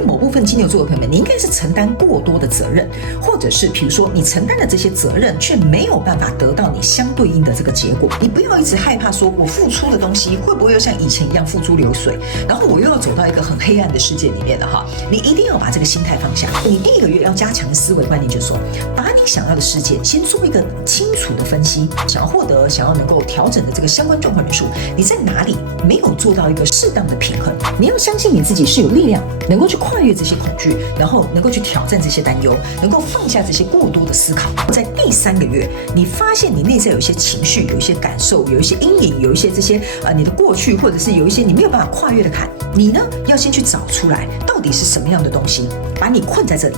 某部分金牛座的朋友们，你应该是承担过多的责任，或者是比如说你承担的这些责任却没有办法得到你相对应的这个结果。你不要一直害怕说我付出的东西会不会又像以前一样付诸流水，然后我又要走到一个很黑暗的世界里面了哈。你一定要把这个心态放下。你第一个月要加强的思维观念就是说，把你想要的世界先做一个清楚的分析，想要获得、想要能够调整的这个相关状况人数，你在哪里没有做到一个适当的平衡？你要相信你自己是有力量，能够去跨越这些恐惧，然后能够去挑战这些担忧，能够放下这些过多的思考。在第3个月，你发现你内在有一些情绪，有一些感受，有一些阴影，有一些这些你的过去，或者是有一些你没有办法跨越的坎，你呢要先去找出来，到底是什么样的东西把你困在这里。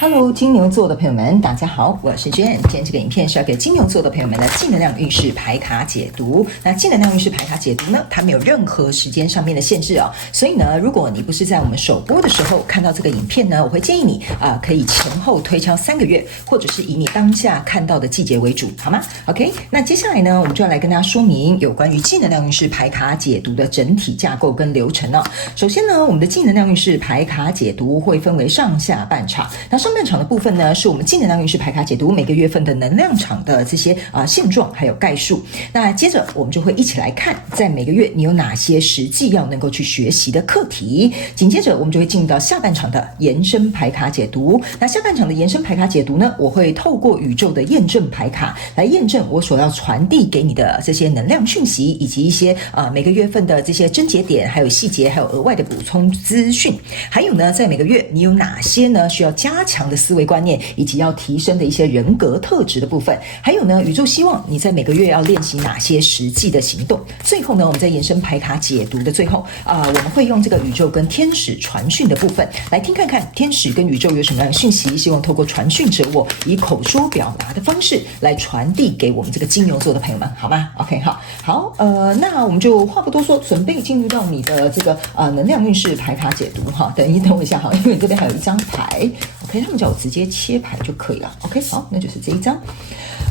Hello， 金牛座的朋友们，大家好，我是 Jane。今天这个影片是要给金牛座的朋友们的正能量运势牌卡解读。那正能量运势牌卡解读呢，它没有任何时间上面的限制哦，所以呢，如果你不是在我们首播的时候看到这个影片呢，我会建议你可以前后推敲3个月，或者是以你当下看到的季节为主，好吗 ？OK， 那接下来呢，我们就要来跟大家说明有关于正能量运势牌卡解读的整体架构跟流程哦。首先呢，我们的正能量运势牌卡解读会分为上下半场。那上半场的部分呢，是我们正能量运势牌卡解读每个月份的能量场的这些现状还有概述。那接着我们就会一起来看，在每个月你有哪些实际要能够去学习的课题。紧接着我们就会进入到下半场的延伸牌卡解读。那下半场的延伸牌卡解读呢，我会透过宇宙的验证牌卡来验证我所要传递给你的这些能量讯息，以及一些每个月份的这些症结点，还有细节，还有额外的补充资讯。还有呢，在每个月你有哪些呢需要加强的思维观念，以及要提升的一些人格特质的部分。还有呢，宇宙希望你在每个月要练习哪些实际的行动。最后呢，我们在延伸牌卡解读的最后我们会用这个宇宙跟天使传讯的部分来听看看天使跟宇宙有什么样的讯息，希望透过传讯者我以口说表达的方式来传递给我们这个金牛座的朋友们，好吗 ？OK， 好，那我们就话不多说，准备进入到你的这个能量运势牌卡解读哈。等我一下哈，因为这边还有一张牌 ，OK， 他们叫我直接切牌就可以了 ，OK， 好，那就是这一张。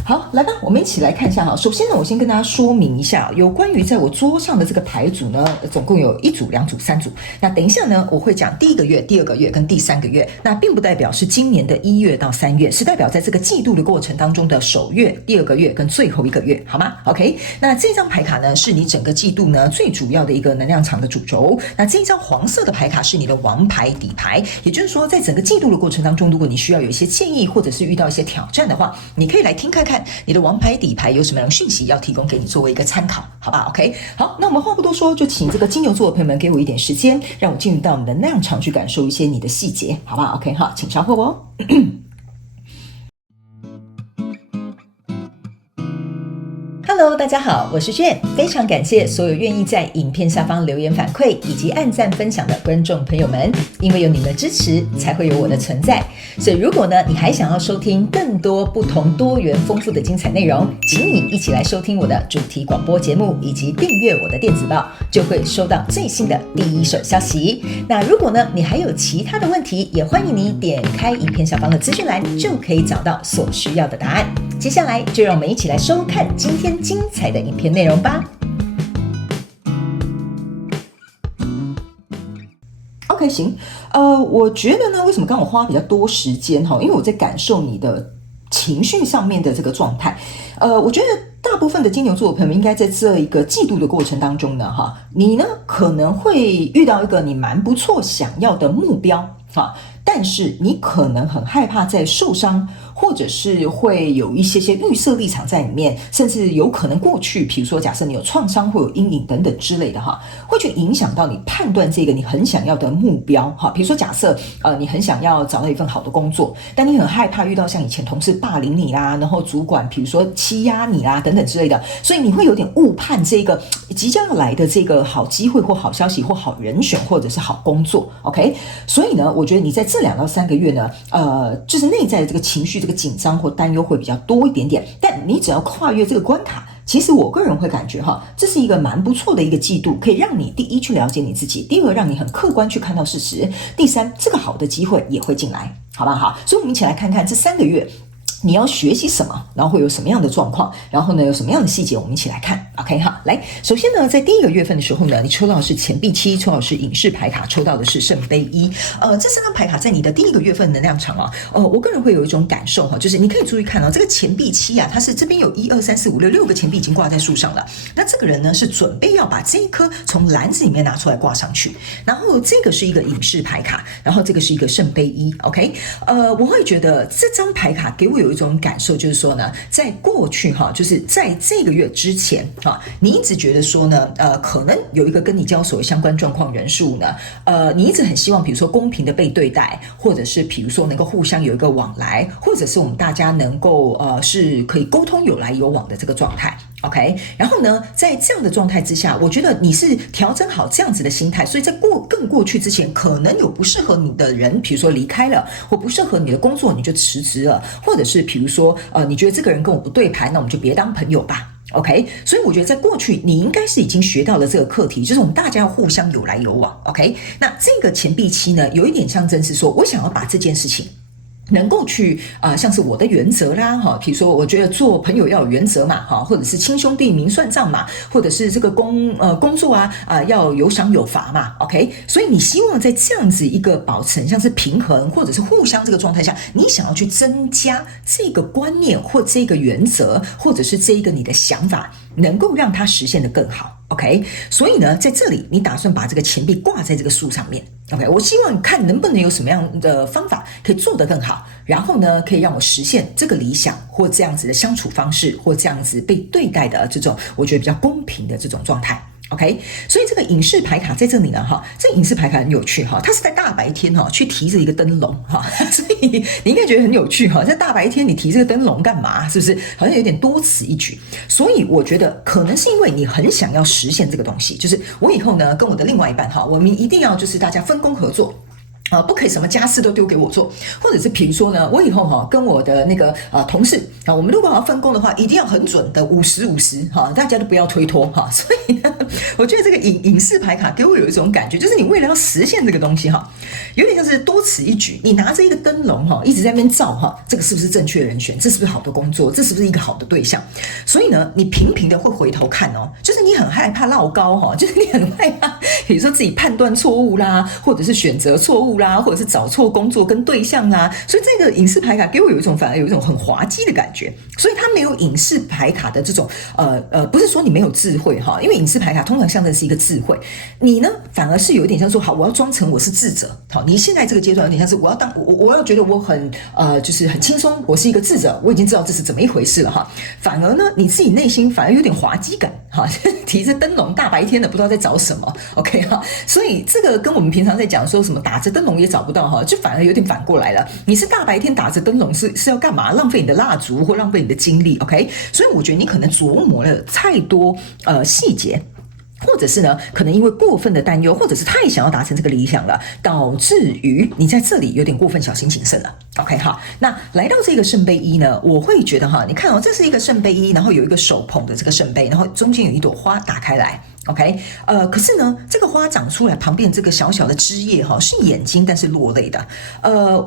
好，来吧，我们一起来看一下哈。首先呢，我先跟大家说明一下，有关于在我桌上的这个牌组呢，总共有1组、2组、3组。那等一下呢，我会讲第1个月、第2个月跟第3个月。那并不代表是今年的1月到3月，是代表在这个季度的过程当中的首月、第2个月跟最后1个月，好吗 ？OK， 那这张牌卡呢，是你整个季度呢最主要的一个能量场的主轴。那这张黄色的牌卡是你的王牌底牌，也就是说，在整个季度的过程当中，如果你需要有一些建议，或者是遇到一些挑战的话，你可以来听看看你的王牌底牌有什么样的讯息要提供给你作为一个参考，好吧 ？OK， 好，那我们话不多说，就请这个金牛座的朋友们给我一点时间，让我进入到我们的能量场去感受一些你的细节，好吧 ？OK， 好，请稍后哦。Hello， 大家好，我是Jane，非常感谢所有愿意在影片下方留言反馈以及按赞分享的观众朋友们，因为有你们的支持，才会有我的存在。所以如果呢，你还想要收听更多不同、多元、丰富的精彩内容，请你一起来收听我的主题广播节目，以及订阅我的电子报，就会收到最新的第一手消息。那如果呢，你还有其他的问题，也欢迎你点开影片下方的资讯栏，就可以找到所需要的答案。接下来就让我们一起来收看今天精彩的影片内容吧。OK， 行，我觉得呢，为什么刚我花比较多时间哈？因为我在感受你的情绪上面的这个状态。我觉得大部分的金牛座的朋友们应该在这一个季度的过程当中呢，哈，你呢可能会遇到一个你蛮不错想要的目标哈，但是你可能很害怕在受伤，或者是会有一些预设立场在里面，甚至有可能过去，比如说假设你有创伤或有阴影等等之类的哈，会去影响到你判断这个你很想要的目标哈。比如说假设你很想要找到一份好的工作，但你很害怕遇到像以前同事霸凌你啦，然后主管比如说欺压你啦等等之类的，所以你会有点误判这个即将要来的这个好机会或好消息或好人选或者是好工作 OK。 所以呢，我觉得你在这2到3个月呢就是内在的这个情绪这个紧张或担忧会比较多一点点，但你只要跨越这个关卡，其实我个人会感觉哈，这是一个蛮不错的一个季度，可以让你第一去了解你自己，第二让你很客观去看到事实，第三这个好的机会也会进来，好不好？所以我们一起来看看这3个月你要学习什么，然后会有什么样的状况，然后呢有什么样的细节，我们一起来看。 OK 哈，来，首先呢在第一个月份的时候呢，你抽到的是钱币7，抽到的是隐士牌卡，抽到的是圣杯1。这3张牌卡在你的第一个月份能量场我个人会有一种感受就是你可以注意看这个钱币7它是这边有1、2、3、4、5、6个钱币已经挂在树上了。那这个人呢是准备要把这一颗从篮子里面拿出来挂上去，然后这个是一个隐士牌卡，然后这个是一个圣杯1。OK，我会觉得这张牌卡给我有一种感受，就是说呢，在过去就是在这个月之前你一直觉得说呢，可能有一个跟你交手的相关状况人数呢，你一直很希望，比如说公平的被对待，或者是比如说能够互相有一个往来，或者是我们大家能够是可以沟通有来有往的这个状态。OK， 然后呢，在这样的状态之下，我觉得你是调整好这样子的心态，所以在更过去之前，可能有不适合你的人，比如说离开了，或不适合你的工作，你就辞职了，或者是比如说你觉得这个人跟我不对盘，那我们就别当朋友吧。OK， 所以我觉得在过去你应该是已经学到了这个课题，就是我们大家要互相有来有往。OK， 那这个钱币7呢，有一点象征是说我想要把这件事情能够去像是我的原则啦比如说我觉得做朋友要有原则嘛或者是亲兄弟明算账嘛，或者是这个工作要有赏有罚嘛。 OK， 所以你希望在这样子一个保持像是平衡或者是互相这个状态下，你想要去增加这个观念或这个原则，或者是这一个你的想法能够让它实现得更好。 OK， 所以呢在这里你打算把这个钱币挂在这个树上面。 OK， 我希望看能不能有什么样的方法可以做得更好，然后呢可以让我实现这个理想，或这样子的相处方式，或这样子被对待的这种我觉得比较公平的这种状态。OK， 所以这个隐士牌卡在这里呢这隐士牌卡很有趣它是在大白天去提着一个灯笼所以你应该觉得很有趣在大白天你提这个灯笼干嘛？是不是好像有点多此一举？所以我觉得可能是因为你很想要实现这个东西，就是我以后呢跟我的另外一半我们一定要就是大家分工合作。不可以什么家事都丢给我做，或者是比如说呢，我以后跟我的那个同事我们如果要分工的话，一定要很准的50-50大家都不要推脱所以呢，我觉得这个隐士牌卡给我有一种感觉，就是你为了要实现这个东西有点像是多此一举。你拿着一个灯笼一直在那边照这个是不是正确的人选？这是不是好的工作？这是不是一个好的对象？所以呢，你频频的会回头看就是你很害怕落高就是你很害怕，比如说自己判断错误啦，或者是选择错误啦，或者是找错工作跟对象啦，所以这个隐士牌卡给我反而有一种很滑稽的感觉。所以它没有隐士牌卡的这种不是说你没有智慧因为隐士牌卡通常象征是一个智慧，你呢反而是有一点像说好，我要装成我是智者你现在这个阶段有点像是我要觉得我很就是很轻松，我是一个智者，我已经知道这是怎么一回事了反而呢你自己内心反而有点滑稽感提着灯笼大白天的不知道在找什么。 OK 所以这个跟我们平常在讲说什么打着灯笼也找不到就反而有点反过来了。你是大白天打着灯笼是要干嘛？浪费你的蜡烛或浪费你的精力。 OK， 所以我觉得你可能琢磨了太多细节，或者是呢可能因为过分的担忧，或者是太想要达成这个理想了，导致于你在这里有点过分小心谨慎了。 OK 那来到这个圣杯1呢，我会觉得你看这是一个圣杯1，然后有一个手捧的这个圣杯，然后中间有一朵花打开来。OK， 可是呢，这个花长出来旁边这个小小的枝叶是眼睛，但是落泪的。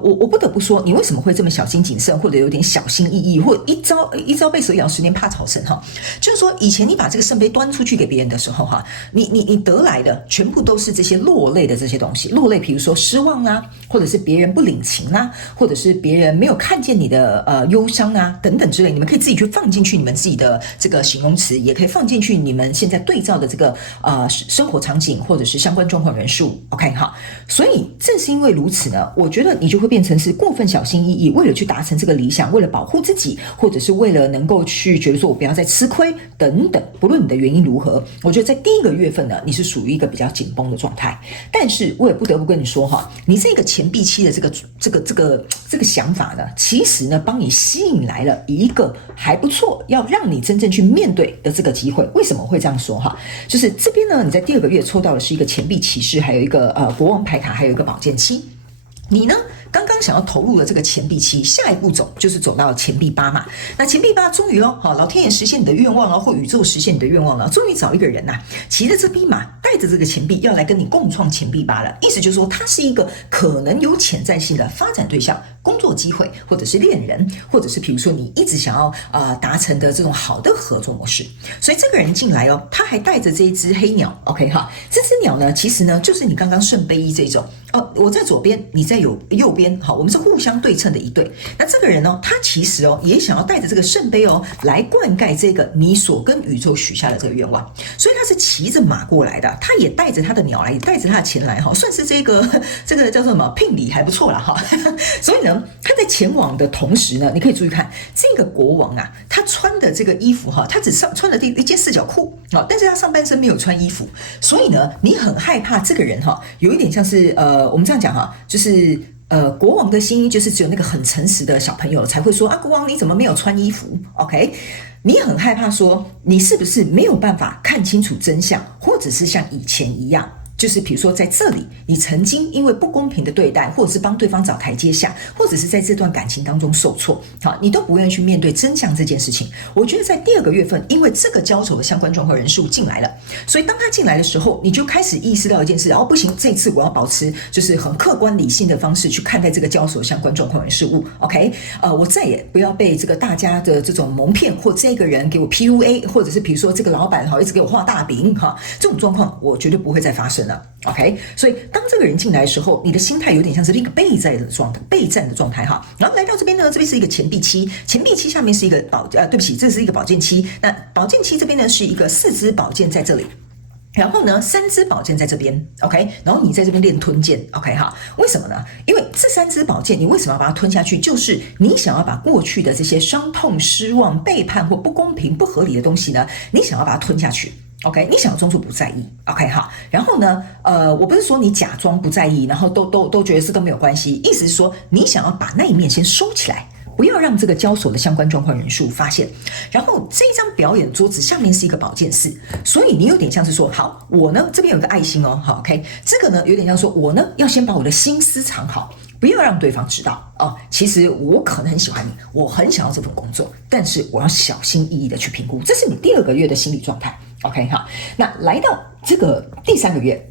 我不得不说，你为什么会这么小心谨慎，或者有点小心翼翼，或一朝被蛇咬，10年怕草绳就是说，以前你把这个圣杯端出去给别人的时候你得来的全部都是这些落泪的这些东西。落泪，比如说失望啊，或者是别人不领情啊，或者是别人没有看见你的忧伤啊等等之类，你们可以自己去放进去你们自己的这个形容词，也可以放进去你们现在对照的这个生活场景或者是相关状况人数。 OK 所以正是因为如此呢，我觉得你就会变成是过分小心翼翼，为了去达成这个理想，为了保护自己，或者是为了能够去觉得说我不要再吃亏等等，不论你的原因如何，我觉得在第一个月份呢，你是属于一个比较紧绷的状态。但是我也不得不跟你说你这个钱币7的这个想法呢，其实呢帮你吸引来了一个还不错要让你真正去面对的这个机会。为什么会这样说就是这边呢，你在第二个月抽到的是一个钱币骑士，还有一个国王牌卡，还有一个宝剑7。你呢？刚刚想要投入的这个钱币7，下一步走就是走到钱币8嘛。那钱币8终于好，老天爷实现你的愿望了，或宇宙实现你的愿望了，终于找一个人骑着这匹马，带着这个钱币要来跟你共创钱币8了。意思就是说，他是一个可能有潜在性的发展对象、工作机会，或者是恋人，或者是比如说你一直想要达成的这种好的合作模式。所以这个人进来他还带着这一只黑鸟 ，OK 哈，这只鸟呢，其实呢就是你刚刚圣杯1这种我在左边，你在右边，好，我们是互相对称的一对。那这个人他其实也想要带着这个圣杯来灌溉这个你所跟宇宙许下的这个愿望，所以他是骑着马过来的，他也带着他的鸟来，也带着他的钱来，算是这个叫做什么聘礼还不错啦哈。所以呢，他在前往的同时呢，你可以注意看这个国王他穿的这个衣服他只穿了一件4角裤但是他上半身没有穿衣服，所以呢，你很害怕这个人有一点像是我们这样讲就是国王的心意就是只有那个很诚实的小朋友才会说国王你怎么没有穿衣服 ？OK， 你很害怕说你是不是没有办法看清楚真相，或者是像以前一样。就是比如说在这里，你曾经因为不公平的对待，或者是帮对方找台阶下，或者是在这段感情当中受挫，好，你都不愿意去面对真相这件事情。我觉得在第2个月份，因为这个交手的相关状况人数进来了，所以当他进来的时候，你就开始意识到一件事，不行，这次我要保持就是很客观理性的方式去看待这个交手相关状况人事物 ，OK， 我再也不要被这个大家的这种蒙骗，或这个人给我 PUA， 或者是比如说这个老板一直给我画大饼这种状况我绝对不会再发生了。OK， 所以当这个人进来的时候，你的心态有点像是一个备战的状态然后来到这边呢，这边是一个钱币7，钱币7下面是一个对不起，这是一个宝剑7。那宝剑7这边呢是一个4支宝剑在这里。然后呢，3支宝剑在这边 ，OK， 然后你在这边练吞剑 ，OK 哈？为什么呢？因为这3支宝剑，你为什么要把它吞下去？就是你想要把过去的这些伤痛、失望、背叛或不公平、不合理的东西呢，你想要把它吞下去。OK， 你想要装作不在意 ，OK 哈，然后呢，我不是说你假装不在意，然后都觉得是都没有关系，意思是说你想要把那一面先收起来，不要让这个交手的相关状况人数发现。然后这张表演桌子下面是一个宝剑4，所以你有点像是说，好，我呢这边有个爱心好 ，OK， 这个呢有点像说我呢要先把我的心思藏好。不要让对方知道其实我可能很喜欢你，我很想要这份工作，但是我要小心翼翼的去评估，这是你第2个月的心理状态 ，OK 哈。那来到这个第3个月，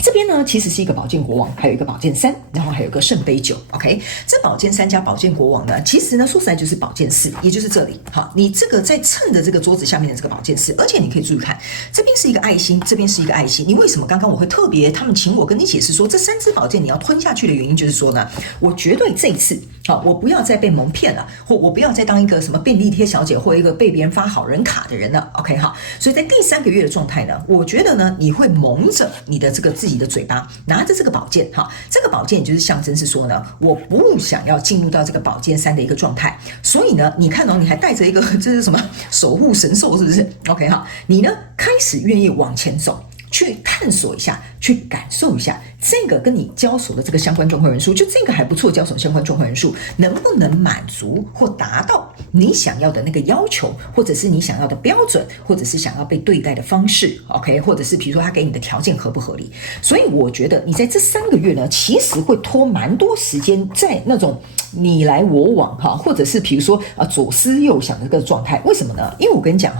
这边呢其实是一个宝剑国王，还有一个宝剑3，然后还有一个圣杯9 ，OK， 这宝剑3加宝剑国王呢，其实呢说实在就是宝剑4，也就是这里，好，你这个在蹭的这个桌子下面的这个宝剑4，而且你可以注意看，这边是一个爱心，这边是一个爱心，你为什么刚刚我会特别他们请我跟你解释说这3支宝剑你要吞下去的原因，就是说呢，我绝对这一次我不要再被蒙骗了，或我不要再当一个什么便利贴小姐或一个被别人发好人卡的人了 ，OK 好，所以在第3个月的状态呢，我觉得呢你会蒙着你的这个自己的嘴巴，拿着这个宝剑这个宝剑就是象征是说呢，我不想要进入到这个宝剑3的一个状态，所以呢，你看你还带着一个这是什么守护神兽是不是 ？OK 哈，你呢开始愿意往前走。去探索一下，去感受一下这个跟你交手的这个相关状况人数，就这个还不错交手相关状况人数能不能满足或达到你想要的那个要求，或者是你想要的标准，或者是想要被对待的方式 ，OK， 或者是比如说他给你的条件合不合理？所以我觉得你在这3个月呢，其实会拖蛮多时间在那种你来我往或者是比如说左思右想的这个状态。为什么呢？因为我跟你讲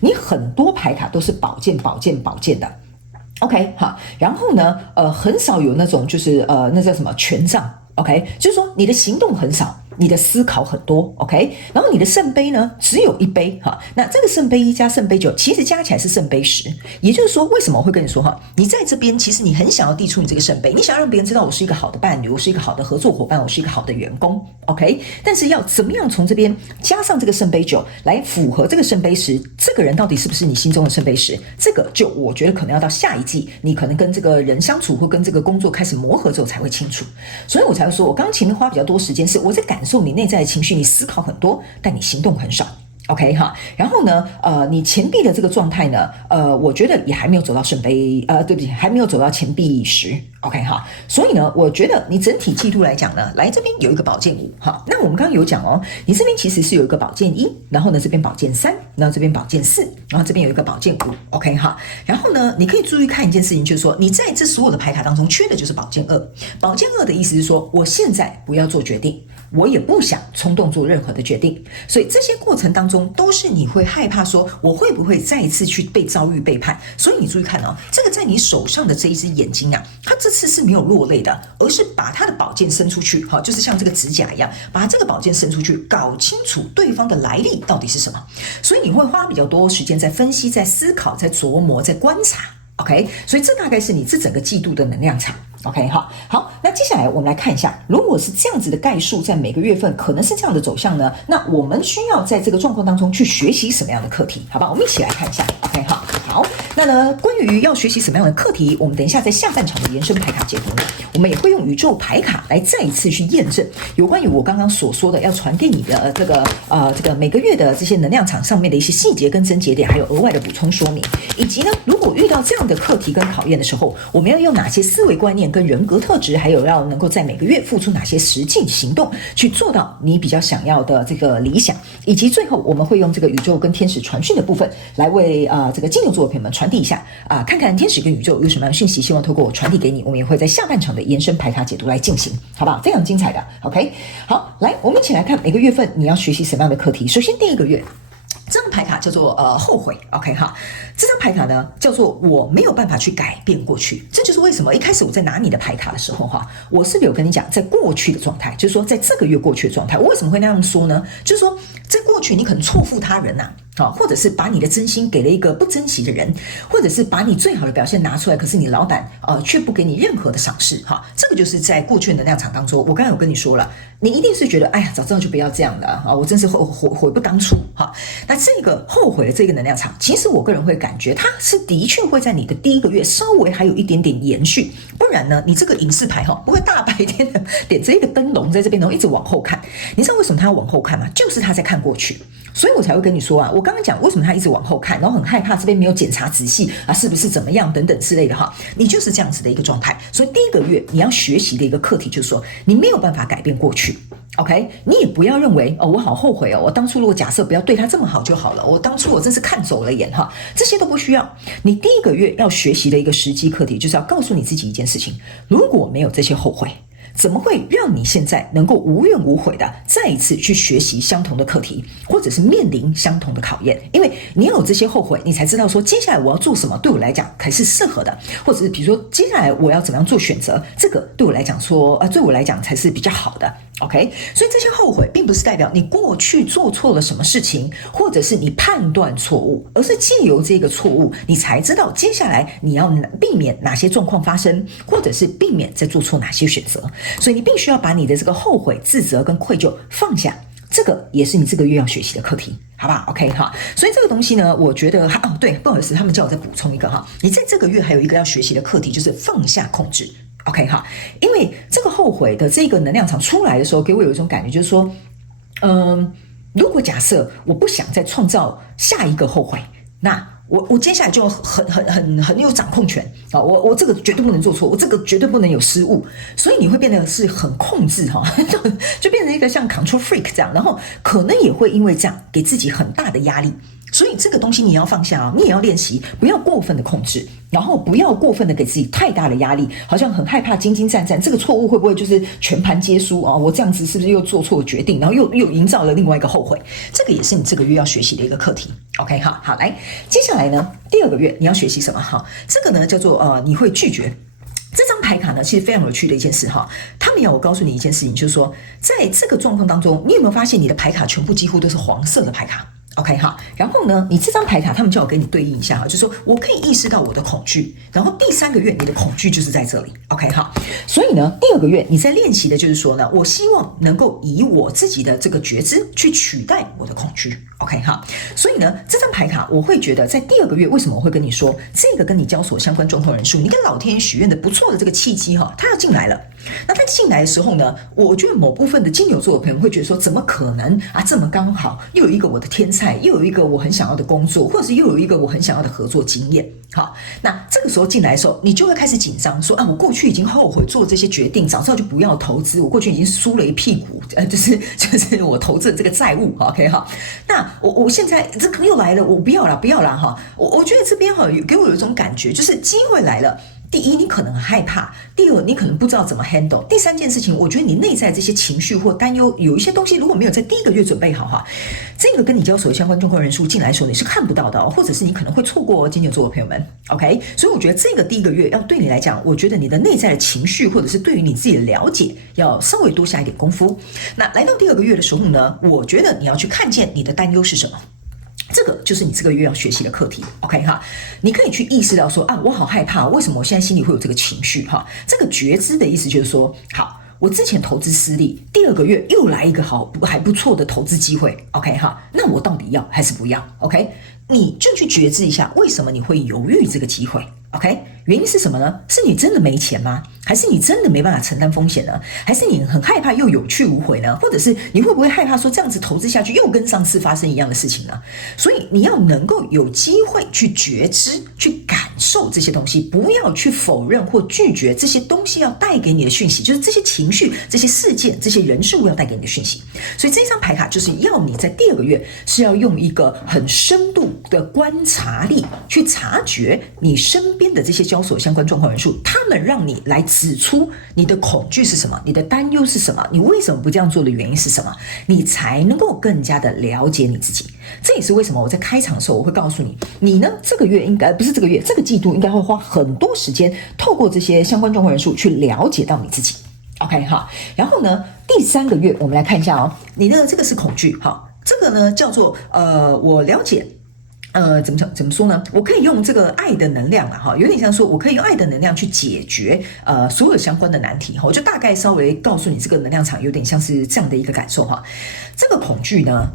你很多牌卡都是宝剑的。OK 好，然后呢很少有那种就是那叫什么权杖 OK， 就是说你的行动很少，你的思考很多 OK， 然后你的圣杯呢只有1杯那这个圣杯1加圣杯9其实加起来是圣杯10，也就是说为什么我会跟你说你在这边其实你很想要递出你这个圣杯，你想要让别人知道我是一个好的伴侣，我是一个好的合作伙伴，我是一个好的员工 OK， 但是要怎么样从这边加上这个圣杯9来符合这个圣杯10，这个人到底是不是你心中的圣杯10，这个就我觉得可能要到下一季你可能跟这个人相处或跟这个工作开始磨合之后才会清楚，所以我才会说我刚前面花比较多时间是我在感受你内在的情绪，你思考很多但你行动很少 OK 哈，然后呢，你钱币的这个状态呢，我觉得也还没有走到圣杯，对不起，还没有走到钱币10，OK 哈，所以呢，我觉得你整体季度来讲呢，来这边有一个宝剑5，哈，那我们刚刚有讲哦，你这边其实是有一个宝剑1，然后呢这边宝剑3，然后这边宝剑4，然后这边有一个宝剑5，OK 哈，然后呢，你可以注意看一件事情，就是说你在这所有的牌卡当中缺的就是宝剑2，宝剑2的意思是说，我现在不要做决定。我也不想冲动做任何的决定，所以这些过程当中都是你会害怕说我会不会再一次去被遭遇背叛，所以你注意看哦，这个在你手上的这一只眼睛啊，它这次是没有落泪的，而是把它的宝剑伸出去，好，就是像这个指甲一样，把这个宝剑伸出去，搞清楚对方的来历到底是什么，所以你会花比较多时间在分析、在思考、在琢磨、在观察。OK， 所以这大概是你这整个季度的能量场。OK， 好，那接下来我们来看一下，如果是这样子的概述，在每个月份可能是这样的走向呢？那我们需要在这个状况当中去学习什么样的课题？好吧，我们一起来看一下。OK， 好，那呢，关于要学习什么样的课题，我们等一下在下半场的延伸牌卡解读呢，我们也会用宇宙牌卡来再一次去验证有关于我刚刚所说的要传递你的这个每个月的这些能量场上面的一些细节跟症结点，还有额外的补充说明，以及呢，如果遇到这样的课题跟考验的时候，我们要用哪些思维观念跟人格特质，还有要能够在每个月付出哪些实际行动，去做到你比较想要的这个理想，以及最后我们会用这个宇宙跟天使传讯的部分来为这个金牛座的朋友们传递一下看看天使跟宇宙有什么样的讯息，希望透过我传递给你。我们也会在下半场的延伸牌卡解读来进行，好不好？非常精彩的 OK。 好，来我们一起来看每个月份你要学习什么样的课题。首先第一个月，这张牌卡叫做后悔 ，OK 哈，这张牌卡呢叫做我没有办法去改变过去，这就是为什么一开始我在拿你的牌卡的时候哈，我是不是有跟你讲，在过去的状态，就是说在这个月过去的状态，我为什么会那样说呢？就是说在过去你可能错付他人呐、或者是把你的真心给了一个不珍惜的人，或者是把你最好的表现拿出来，可是你老板却不给你任何的赏识哈，这个就是在过去的能量场当中，我刚才有跟你说了，你一定是觉得哎呀，早知道就不要这样的啊，我真是悔不当初哈。那这个后悔的这个能量场，其实我个人会感觉它是的确会在你的第一个月稍微还有一点点延续，不然呢，你这个隐士牌不会大白天的点着一个灯笼在这边，然后一直往后看。你知道为什么他要往后看吗？就是他在看过去。所以我才会跟你说啊，我刚刚讲为什么他一直往后看，然后很害怕这边没有检查仔细啊，是不是怎么样等等之类的哈，你就是这样子的一个状态。所以第一个月你要学习的一个课题就是说，你没有办法改变过去。OK， 你也不要认为我好后悔我当初如果假设不要对他这么好就好了，我当初我真是看走了眼哈，这些都不需要。你第一个月要学习的一个实际课题，就是要告诉你自己一件事情：如果没有这些后悔，怎么会让你现在能够无怨无悔的再一次去学习相同的课题，或者是面临相同的考验？因为你要有这些后悔，你才知道说接下来我要做什么对我来讲才是适合的，或者是比如说接下来我要怎么样做选择，这个对我来讲对我来讲才是比较好的。OK， 所以这些后悔并不是代表你过去做错了什么事情，或者是你判断错误，而是借由这个错误，你才知道接下来你要避免哪些状况发生，或者是避免再做错哪些选择。所以你必须要把你的这个后悔、自责跟愧疚放下，这个也是你这个月要学习的课题，好不好 ？OK 哈，所以这个东西呢，我觉得对，不好意思，他们叫我再补充一个哈，你在这个月还有一个要学习的课题，就是放下控制。OK 哈，因为这个后悔的这个能量场出来的时候，给我有一种感觉，就是说，如果假设我不想再创造下一个后悔，那我接下来就很有掌控权啊！我这个绝对不能做错，我这个绝对不能有失误，所以你会变得是很控制哈，就变成一个像 control freak 这样，然后可能也会因为这样给自己很大的压力。所以这个东西你要放下你也要练习，不要过分的控制，然后不要过分的给自己太大的压力，好像很害怕兢兢战战，这个错误会不会就是全盘皆输啊？我这样子是不是又做错决定，然后又营造了另外一个后悔？这个也是你这个月要学习的一个课题。OK， 好，来，接下来呢，第二个月你要学习什么？这个呢叫做你会拒绝。这张牌卡呢，其实非常有趣的一件事哈。他们要我告诉你一件事情，就是说，在这个状况当中，你有没有发现你的牌卡全部几乎都是黄色的牌卡？OK 哈，然后呢，你这张牌卡他们叫我跟你对应一下哈，就是说我可以意识到我的恐惧，然后第三个月你的恐惧就是在这里 ，OK 哈，所以呢，第二个月你在练习的就是说呢，我希望能够以我自己的这个觉知去取代我的恐惧 ，OK 哈，所以呢，这张牌卡我会觉得在第二个月为什么我会跟你说这个跟你交所相关状况人数，你跟老天许愿的不错的这个契机哈，它要进来了。那他进来的时候呢，我觉得某部分的金牛座的朋友会觉得说，怎么可能啊？这么刚好，又有一个我的天才，又有一个我很想要的工作，或者是又有一个我很想要的合作经验。好，那这个时候进来的时候，你就会开始紧张，说啊，我过去已经后悔做这些决定，早知道就不要投资，我过去已经输了一屁股，就是我投资的这个债务 ，OK 哈。那我现在这个又来了，我不要了哈。我觉得这边哈给我有一种感觉，就是机会来了。第一，你可能很害怕；第二，你可能不知道怎么 handle。第三件事情，我觉得你内在这些情绪或担忧，有一些东西如果没有在第一个月准备好哈，这个跟你交手的相关状况人数进来的时候你是看不到的，或者是你可能会错过金牛座的朋友们 ，OK？ 所以我觉得这个第一个月要对你来讲，我觉得你的内在的情绪或者是对于你自己的了解，要稍微多下一点功夫。那来到第二个月的时候呢，我觉得你要去看见你的担忧是什么。这个就是你这个月要学习的课题 ，OK 哈？你可以去意识到说啊，我好害怕，为什么我现在心里会有这个情绪哈？这个觉知的意思就是说，好，我之前投资失利，第二个月又来一个还不错的投资机会 ，OK 哈？那我到底要还是不要 ？OK？ 你就去觉知一下，为什么你会犹豫这个机会 ？OK？ 原因是什么呢？是你真的没钱吗？还是你真的没办法承担风险呢？还是你很害怕又有去无回呢？或者是你会不会害怕说这样子投资下去又跟上次发生一样的事情呢？所以你要能够有机会去觉知、去感受这些东西，不要去否认或拒绝这些东西要带给你的讯息，就是这些情绪、这些事件、这些人事物要带给你的讯息。所以这张牌卡就是要你在第二个月是要用一个很深度的观察力去察觉你身边的这些交手相关状况人数，他们让你来指出你的恐惧是什么，你的担忧是什么，你为什么不这样做的原因是什么，你才能够更加的了解你自己。这也是为什么我在开场的时候我会告诉你，你呢这个月应该不是这个月，这个季度应该会花很多时间，透过这些相关状况人数去了解到你自己。OK 哈，然后呢，第三个月我们来看一下哦，你的这个是恐惧哈，这个呢叫做我了解。怎么说呢？我可以用这个爱的能量哈，有点像说，我可以用爱的能量去解决所有相关的难题哈。我就大概稍微告诉你，这个能量场有点像是这样的一个感受哈。这个恐惧呢，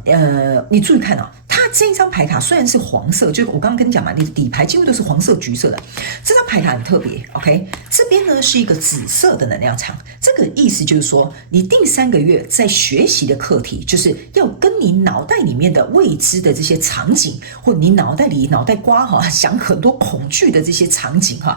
你注意看啊，它这一张牌卡虽然是黄色，就是我刚刚跟你讲嘛，你的底牌几乎都是黄色、橘色的。这张牌卡很特别 ，OK？ 这边呢是一个紫色的能量场，这个意思就是说，你第3个月在学习的课题，就是要跟你脑袋里面的未知的这些场景，或你脑袋瓜哈，想很多恐惧的这些场景哈，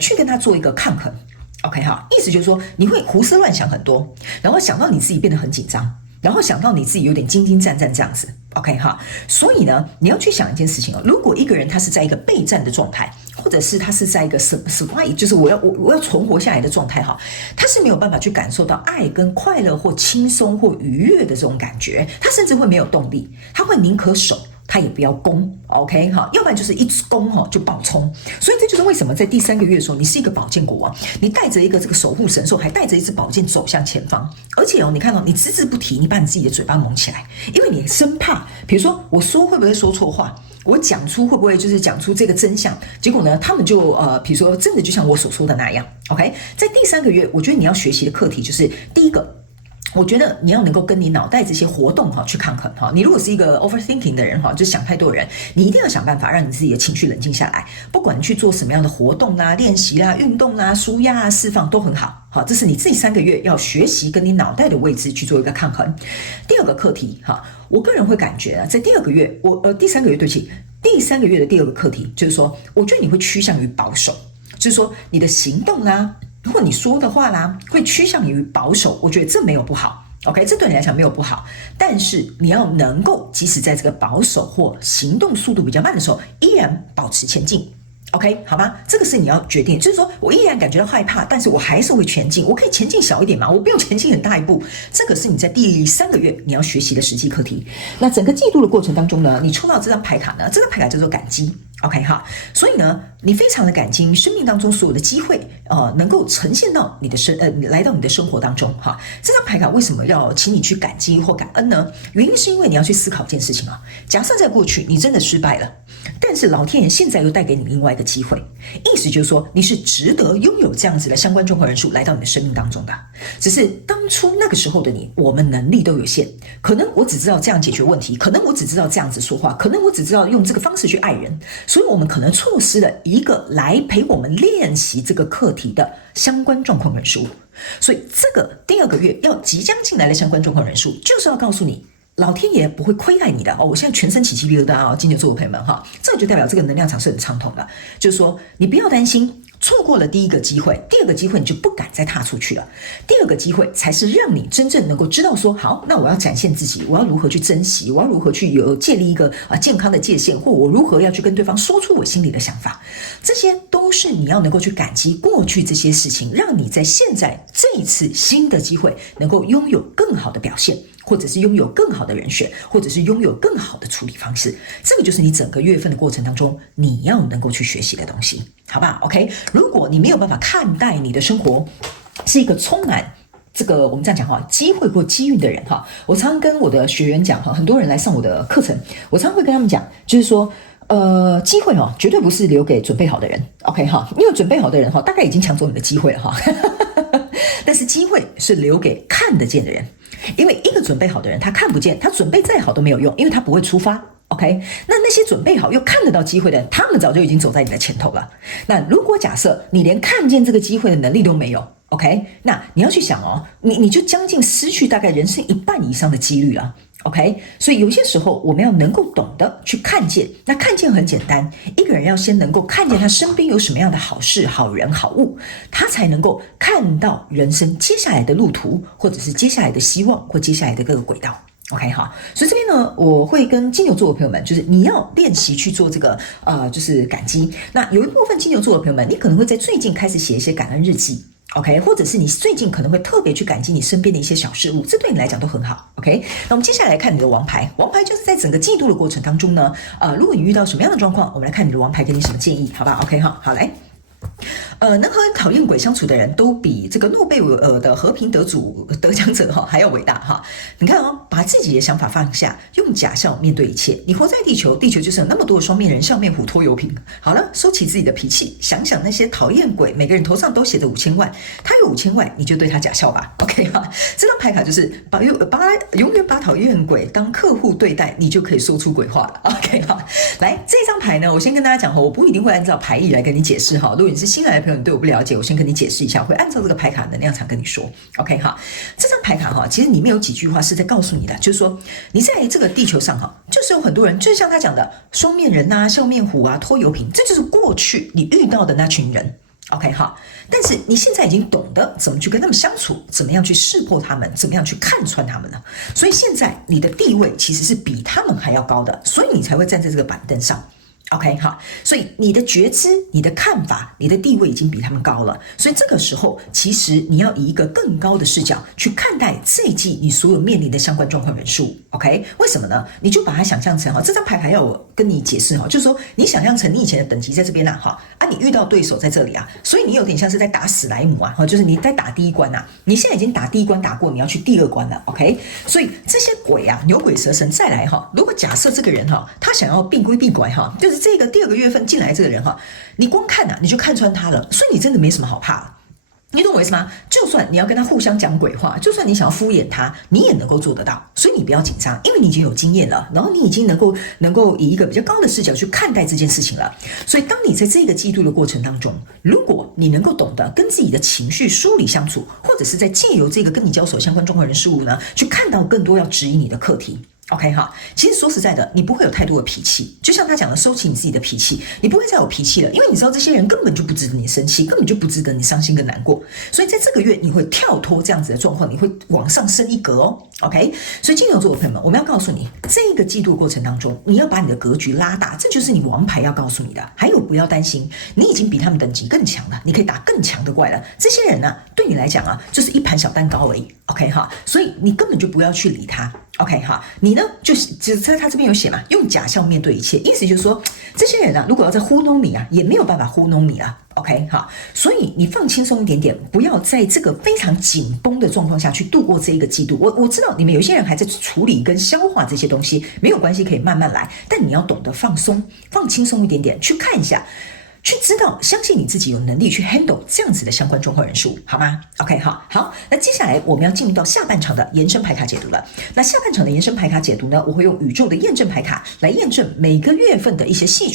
去跟它做一个抗衡 ，OK 哈，意思就是说你会胡思乱想很多，然后想到你自己变得很紧张，然后想到你自己有点惊惊战战这样子 ，OK 哈，所以呢，你要去想一件事情哦，如果一个人他是在一个备战的状态，或者是他是在一个 survive， 就是我要存活下来的状态哈，他是没有办法去感受到爱跟快乐或轻松或愉悦的这种感觉，他甚至会没有动力，他会宁可守。他也不要攻 ，OK 哈，要不然就是一攻哈就爆冲，所以这就是为什么在第3个月的时候，你是一个宝剑国王，你带着一个这个守护神兽，还带着一支宝剑走向前方，而且哦，你看到你只字不提，你把你自己的嘴巴蒙起来，因为你生怕，比如说我说会不会说错话，我讲出会不会就是讲出这个真相，结果呢，他们就比如说真的就像我所说的那样 ，OK， 在第3个月，我觉得你要学习的课题就是第一个。我觉得你要能够跟你脑袋这些活动去抗衡哈。你如果是一个 overthinking 的人哈，就想太多的人，你一定要想办法让你自己的情绪冷静下来。不管你去做什么样的活动啦、练习啦、运动啦、舒压啊、释放都很好。好，这是你这3个月要学习跟你脑袋的位置去做一个抗衡。第二个课题哈，我个人会感觉啊，在第3个月，第3个月对不起，第3个月的第2个课题就是说，我觉得你会趋向于保守，就是说你的行动啦。或你说的话啦，会趋向于保守，我觉得这没有不好 ，OK， 这对你来讲没有不好，但是你要能够，即使在这个保守或行动速度比较慢的时候，依然保持前进 ，OK， 好吗？这个是你要决定，就是说我依然感觉到害怕，但是我还是会前进，我可以前进小一点嘛，我不用前进很大一步，这个是你在第3个月你要学习的实际课题。那整个季度的过程当中呢，你抽到这张牌卡呢，这张牌卡叫做感激。OK 哈，所以呢，你非常的感激生命当中所有的机会，能够呈现到你的来到你的生活当中哈。这张牌卡为什么要请你去感激或感恩呢？原因是因为你要去思考一件事情啊。假设在过去你真的失败了，但是老天爷现在又带给你另外一个机会，意思就是说你是值得拥有这样子的相关状况人数来到你的生命当中的。只是当初那个时候的你，我们能力都有限，可能我只知道这样解决问题，可能我只知道这样子说话，可能我只知道用这个方式去爱人，所以我们可能错失了一个来陪我们练习这个课题的相关状况人数。所以这个第2个月要即将进来的相关状况人数，就是要告诉你，老天爷不会亏待你的哦！我现在全身起鸡皮疙瘩啊，金牛座的朋友们哈，这就代表这个能量场是很畅通的，就是说你不要担心错过了第一个机会，第2个机会你就不敢再踏出去了。第2个机会才是让你真正能够知道说，好，那我要展现自己，我要如何去珍惜，我要如何去建立一个健康的界限，或我如何要去跟对方说出我心里的想法，这些都是你要能够去感激过去这些事情，让你在现在这一次新的机会能够拥有更好的表现，或者是拥有更好的人选，或者是拥有更好的处理方式。这个就是你整个月份的过程当中你要能够去学习的东西，好吧 OK， 如果你没有办法看待你的生活是一个充满这个我们这样讲哈，机会或机运的人哈，我常常跟我的学员讲哈，很多人来上我的课程，我常常会跟他们讲，就是说机会绝对不是留给准备好的人 OK 哈，因为准备好的人大概已经抢走你的机会了哈但是机会是留给看得见的人，因为一个准备好的人他看不见，他准备再好都没有用，因为他不会出发 OK， 那些准备好又看得到机会的人，他们早就已经走在你的前头了。那如果假设你连看见这个机会的能力都没有 OK， 那你要去想你就将近失去大概人生1半以上的几率了OK， 所以有些时候我们要能够懂得去看见，那看见很简单，一个人要先能够看见他身边有什么样的好事、好人、好物，他才能够看到人生接下来的路途，或者是接下来的希望，或接下来的各个轨道。OK 哈，所以这边呢，我会跟金牛座的朋友们，就是你要练习去做这个就是感激。那有一部分金牛座的朋友们，你可能会在最近开始写一些感恩日记。OK， 或者是你最近可能会特别去感激你身边的一些小事物，这对你来讲都很好。OK， 那我们接下来看你的王牌，王牌就是在整个季度的过程当中呢，如果你遇到什么样的状况，我们来看你的王牌给你什么建议，好吧 ？OK 哈，好来。能和讨厌鬼相处的人都比这个诺贝尔的和平得奖者还要伟大哈！你看把自己的想法放下，用假笑面对一切。你活在地球，地球就是有那么多的双面人、笑面虎、拖油瓶。好了，收起自己的脾气，想想那些讨厌鬼，每个人头上都写着5000万，他有5000万，你就对他假笑吧。OK 哈，这张牌卡就是永远把讨厌鬼当客户对待，你就可以说出鬼话了。OK 哈，来这张牌呢，我先跟大家讲我不一定会按照牌意来跟你解释哈。如果你是新来的朋友，你对我不了解，我先跟你解释一下，会按照这个牌卡能量场跟你说 OK 哈。这张牌卡其实里面有几句话是在告诉你的，就是说你在这个地球上就是有很多人，就是像他讲的双面人啊、笑面虎啊、拖油瓶，这就是过去你遇到的那群人 OK 哈。但是你现在已经懂得怎么去跟他们相处，怎么样去识破他们，怎么样去看穿他们了。所以现在你的地位其实是比他们还要高的，所以你才会站在这个板凳上。OK 好，所以你的觉知、你的看法、你的地位已经比他们高了，所以这个时候其实你要以一个更高的视角去看待这一季你所有面临的相关状况人数。OK， 为什么呢？你就把它想象成这张牌还要我跟你解释就是说你想象成你以前的等级在这边你遇到对手在这里所以你有点像是在打史莱姆就是你在打第一关你现在已经打第一关打过，你要去第2关了 OK， 所以这些鬼牛鬼蛇神再来如果假设这个人他想要并归并拐就是这个第2个月份进来这个人你光看你就看穿他了，所以你真的没什么好怕了。你懂我意思吗？就算你要跟他互相讲鬼话，就算你想要敷衍他，你也能够做得到。所以你不要紧张，因为你已经有经验了，然后你已经能够以一个比较高的视角去看待这件事情了。所以当你在这个季度的过程当中，如果你能够懂得跟自己的情绪梳理相处，或者是在借由这个跟你交手相关状况人事物呢，去看到更多要指引你的课题。OK 哈，其实说实在的，你不会有太多的脾气，就像他讲的，收起你自己的脾气，你不会再有脾气了，因为你知道这些人根本就不值得你生气，根本就不值得你伤心跟难过，所以在这个月你会跳脱这样子的状况，你会往上升一格OK， 所以金牛座的朋友们，我们要告诉你，这个季度过程当中，你要把你的格局拉大，这就是你王牌要告诉你的。还有不要担心，你已经比他们等级更强了，你可以打更强的怪了。这些人呢，对你来讲就是一盘小蛋糕而已 OK 哈，所以你根本就不要去理他。OK 哈，你呢就是在他这边有写嘛，用假笑面对一切，意思就是说，这些人如果要再糊弄你也没有办法糊弄你 OK， 好，所以你放轻松一点点，不要在这个非常紧绷的状况下去度过这一个季度。我知道你们有些人还在处理跟消化这些东西，没有关系，可以慢慢来，但你要懂得放松，放轻松一点点，去看一下。去知道，相信你自己有能力去 handle 这样子的相关状况人数，好吗 ？OK， 好，那接下来我们要进入到下半场的延伸牌卡解读了。那下半场的延伸牌卡解读呢，我会用宇宙的验证牌卡来验证每个月份的一些细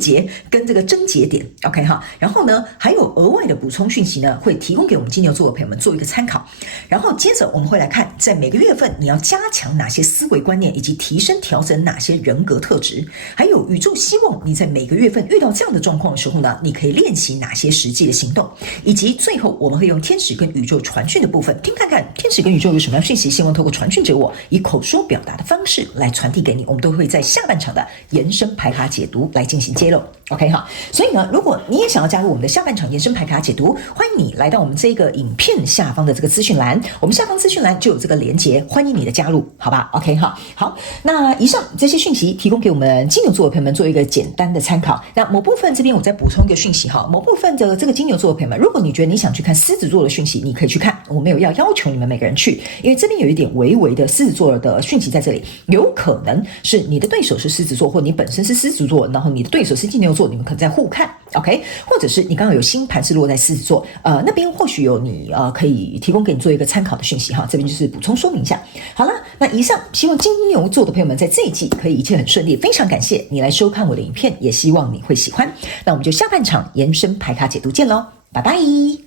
节跟这个症结点 ，OK 哈。然后呢，还有额外的补充讯息呢，会提供给我们金牛座的朋友们做一个参考。然后接着我们会来看，在每个月份你要加强哪些思维观念，以及提升调整哪些人格特质，还有宇宙希望你在每个月份遇到这样的状况的时候呢，你可以练习哪些实际的行动，以及最后我们会用天使跟宇宙传讯的部分，听看看天使跟宇宙有什么样讯息，希望透过传讯者我以口说表达的方式来传递给你。我们都会在下半场的延伸牌卡解读来进行揭露。OK 哈，所以呢，如果你也想要加入我们的下半场延伸牌卡解读，欢迎你来到我们这个影片下方的这个资讯栏，我们下方资讯栏就有这个连结，欢迎你的加入，好吧 ？OK 哈，好，那以上这些讯息提供给我们金牛座的朋友们做一个简单的参考。那某部分这边我再补充一个讯息哈，某部分的这个金牛座的朋友们，如果你觉得你想去看狮子座的讯息，你可以去看，我没有要求你们每个人去，因为这边有一点微微的狮子座的讯息在这里，有可能是你的对手是狮子座，或你本身是狮子座，然后你的对手是金牛座，你们可能在互看 ，OK， 或者是你刚好有星盘是落在狮子座，那边或许有你可以提供给你做一个参考的讯息哈，这边就是补充说明一下。好了，那以上希望金牛座的朋友们在这一季可以一切很顺利，非常感谢你来收看我的影片，也希望你会喜欢。那我们就下半场延伸牌卡解读见喽，拜拜。